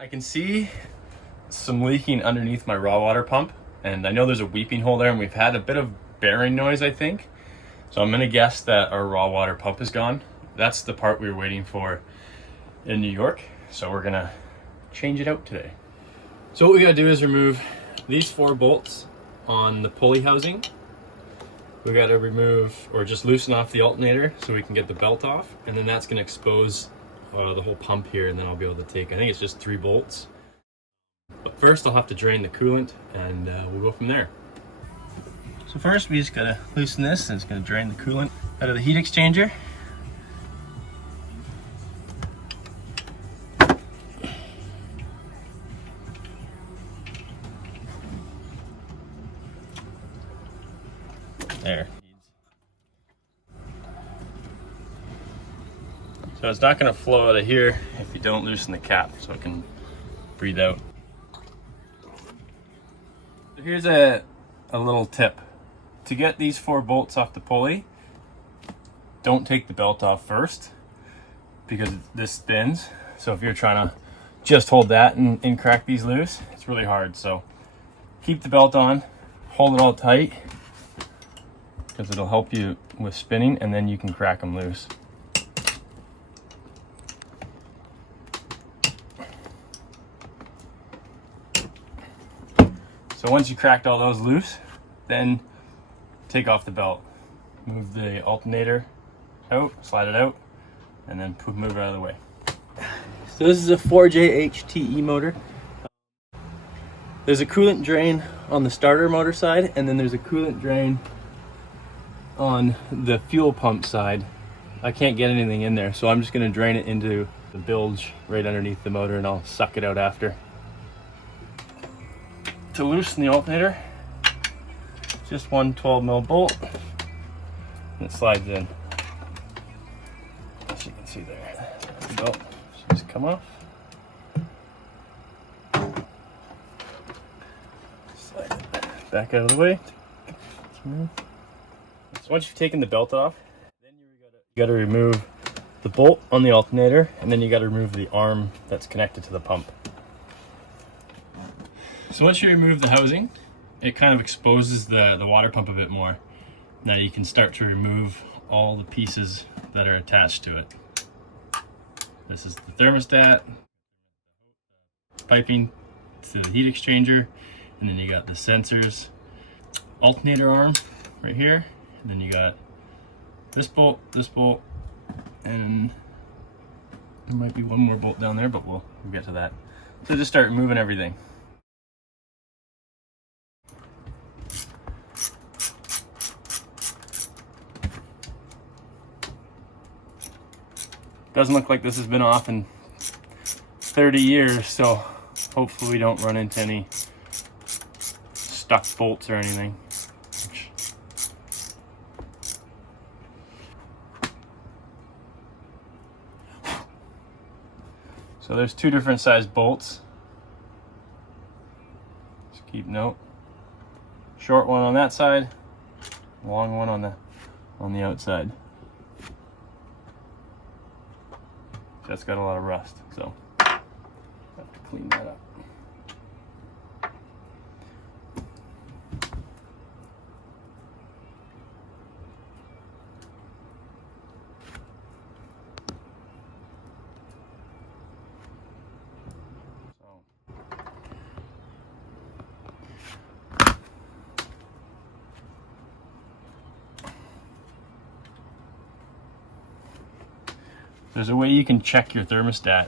I can see some leaking underneath my raw water pump, and I know there's a weeping hole there, and we've had a bit of bearing noise, I think. So I'm gonna guess that our raw water pump is gone. That's the part we were waiting for in New York. So we're gonna change it out today. So what we gotta do is remove these 4 bolts on the pulley housing. We gotta remove, or just loosen off the alternator so we can get the belt off, and then that's gonna expose the whole pump here, and then I'll be able to take, I think it's just 3 bolts. But first I'll have to drain the coolant, and we'll go from there. So first we just gotta loosen this, and it's gonna drain the coolant out of the heat exchanger. There. So it's not going to flow out of here if you don't loosen the cap, so it can breathe out. So here's a little tip. To get these 4 bolts off the pulley, don't take the belt off first, because this spins. So if you're trying to just hold that and crack these loose, it's really hard. So keep the belt on, hold it all tight, because it'll help you with spinning, and then you can crack them loose. So once you cracked all those loose, then take off the belt. Move the alternator out, slide it out, and then move it out of the way. So this is a 4J HTE motor. There's a coolant drain on the starter motor side, and then there's a coolant drain on the fuel pump side. I can't get anything in there, so I'm just going to drain it into the bilge right underneath the motor, and I'll suck it out after. To loosen the alternator, just one 12mm bolt, and it slides in. As you can see there, the belt should just come off. Slide it back out of the way. So once you've taken the belt off, then you got to remove the bolt on the alternator, and then you got to remove the arm that's connected to the pump. So once you remove the housing, it kind of exposes the water pump a bit more. Now you can start to remove all the pieces that are attached to it. This is the thermostat, piping to the heat exchanger, and then you got the sensors, alternator arm right here. And then you got this bolt, and there might be one more bolt down there, but we'll get to that. So just start moving everything. Doesn't look like this has been off in 30 years, so hopefully we don't run into any stuck bolts or anything. So there's 2 different size bolts. Just keep note. Short one on that side, long one on the outside. That's got a lot of rust, so I have to clean that up. There's a way you can check your thermostat.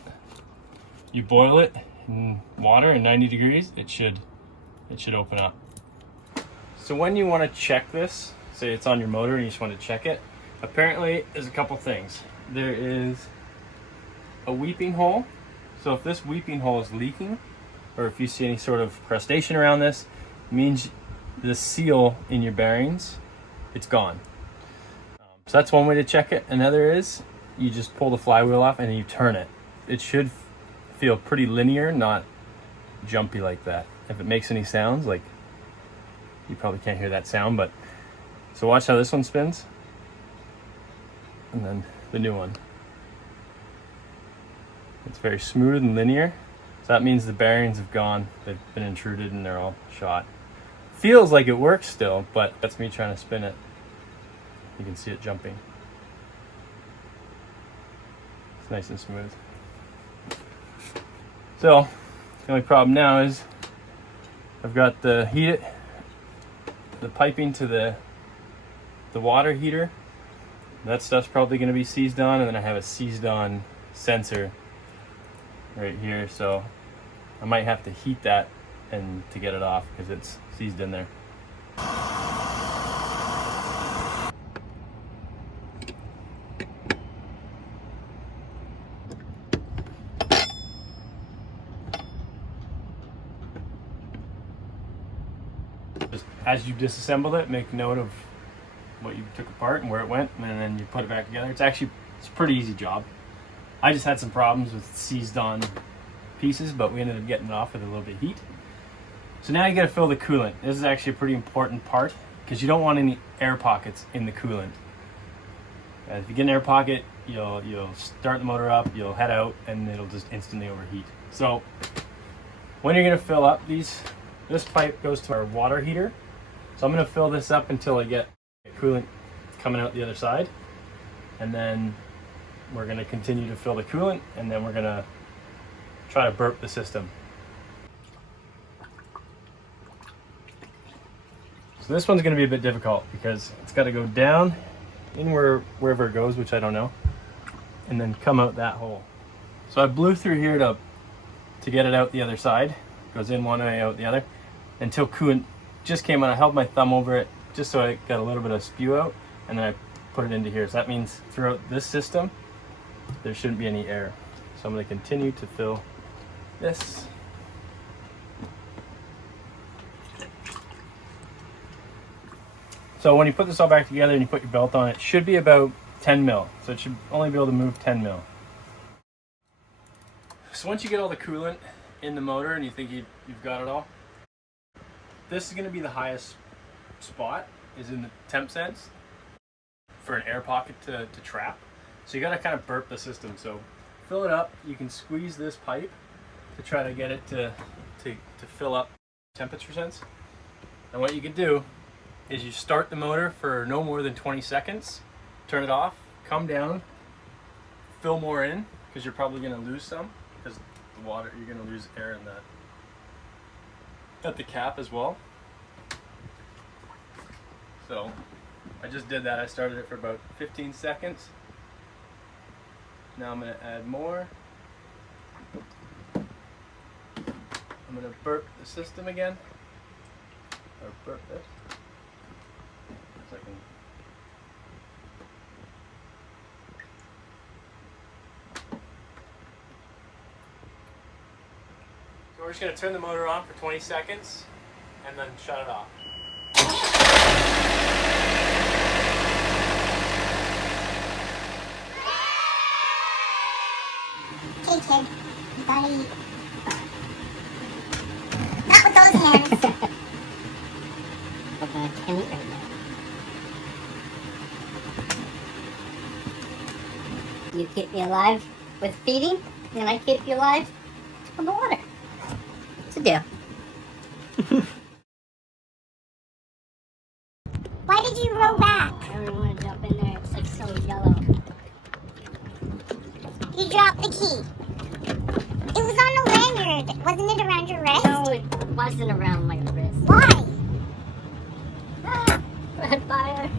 You boil it in water at 90 degrees, it should open up. So when you want to check this, say it's on your motor and you just want to check it, apparently there's a couple things. There is a weeping hole. So if this weeping hole is leaking, or if you see any sort of crustation around this, it means the seal in your bearings, it's gone. So that's one way to check it. Another is you just pull the flywheel off and you turn it. It should feel pretty linear, not jumpy like that. If it makes any sounds, like you probably can't hear that sound, but so watch how this one spins, and then the new one. It's very smooth and linear. So that means the bearings have gone, they've been intruded and they're all shot. Feels like it works still, but that's me trying to spin it. You can see it jumping. It's nice and smooth. So the only problem now is I've got the piping to the water heater. That stuff's probably going to be seized on, and then I have a seized on sensor right here, so I might have to heat that and to get it off because it's seized in there. Just as you disassembled it, make note of what you took apart and where it went, and then you put it back together. It's a pretty easy job. I just had some problems with seized on pieces, but we ended up getting it off with a little bit of heat. So now you got to fill the coolant. This is actually a pretty important part because you don't want any air pockets in the coolant. If you get an air pocket, you'll start the motor up, you'll head out, and it'll just instantly overheat. So when you're going to fill up this pipe goes to our water heater. So I'm going to fill this up until I get coolant coming out the other side, and then we're going to continue to fill the coolant, and then we're going to try to burp the system. So this one's going to be a bit difficult because it's got to go down in wherever it goes, which I don't know, and then come out that hole. So I blew through here to get it out the other side. It goes in one way, out the other, until coolant just came out. I held my thumb over it just so I got a little bit of spew out, and then I put it into here. So that means throughout this system there shouldn't be any air. So I'm going to continue to fill this. So when you put this all back together and you put your belt on, it should be about 10 mil. So it should only be able to move 10 mil. So once you get all the coolant in the motor and you think you've got it all, this is going to be the highest spot, is in the temp sense for an air pocket to trap. So you got to kind of burp the system. So fill it up. You can squeeze this pipe to try to get it to fill up temperature sense. And what you can do is you start the motor for no more than 20 seconds, turn it off, come down, fill more in, because you're probably going to lose some, because the water, you're going to lose air in at the cap as well. So I just did that. I started it for about 15 seconds. Now I'm going to add more. I'm going to burp the system again, or burp this. Second. So we're just going to turn the motor on for 20 seconds and then shut it off. Hey kid, you gotta eat. Not with those hands. Okay, I can't eat right now. You keep me alive with feeding, and I keep you alive with the water. It's a deal. Why did you row back? I don't want to jump in there. It's like so yellow. You dropped the key. It was on a lanyard. Wasn't it around your wrist? No, it wasn't around my wrist. Why? Red fire.